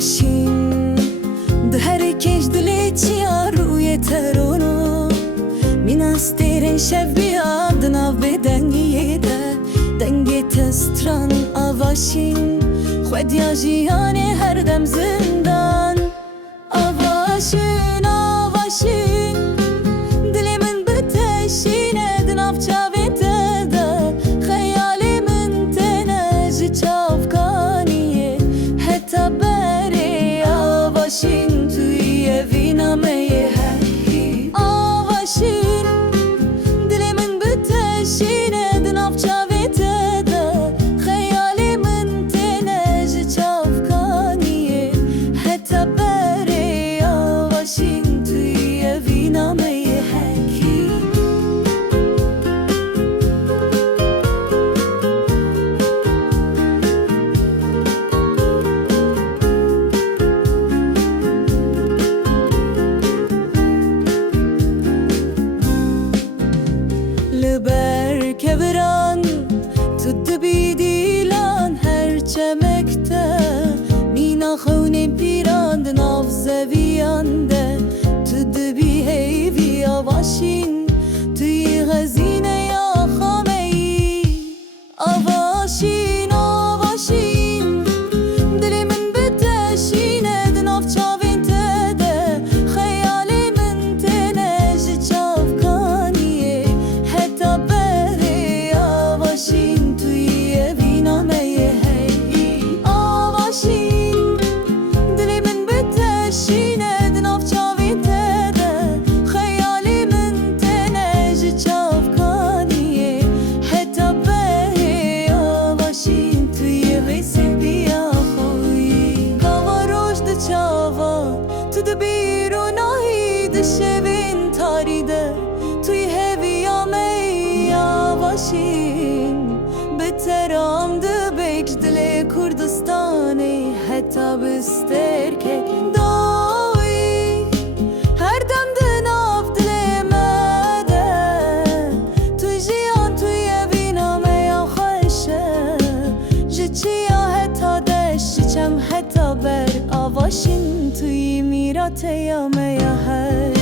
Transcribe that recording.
آواشین ده هر کش دلی چیا روی ترونو من از تیرن شب بیاد ناو به دنگیه ده دنگی تستران آواشین خود یا جیان هر دم زندان آواشین آواشین دلی من بتشینه دناف چاوی تده خیالی من تنه جی چاوکانیه حتی بری آواشین توی وینامه هی آواشین دلی من بتشینه دناف چاوی تده خیالی من تنه جی چاوکانیه حتی بری آواشین توی وینامه هی لبر کبران تو دبی دیلان هر چمکته مینا خونه پیراند ناف زویانده تو دبی هیوی آواشین توی غزینه یا خامه ای آواشین آواشین دلی من بتشینه دناف چاوین تده خیالی من تنه جی چاوکانیه حتی بری آواشین توی وینامه هی آواشین دلی من بتشینه دناف چاوین تده خیالی من تنه جی چاوکانیه حتی بری آواشین توی غیسی بیا خوی کاوا روشد چاوا تو ده بیرونایی ده شوین تاریده توی هویامه آواشین بترام ده بیک دل کردستانی حتی بستر که دایی هر دم ده ناف دل مده توی جیان توی وینامه یا خوشه جی چیا حتی دشت چم حتی بر آواشین توی میرات یامه یا هر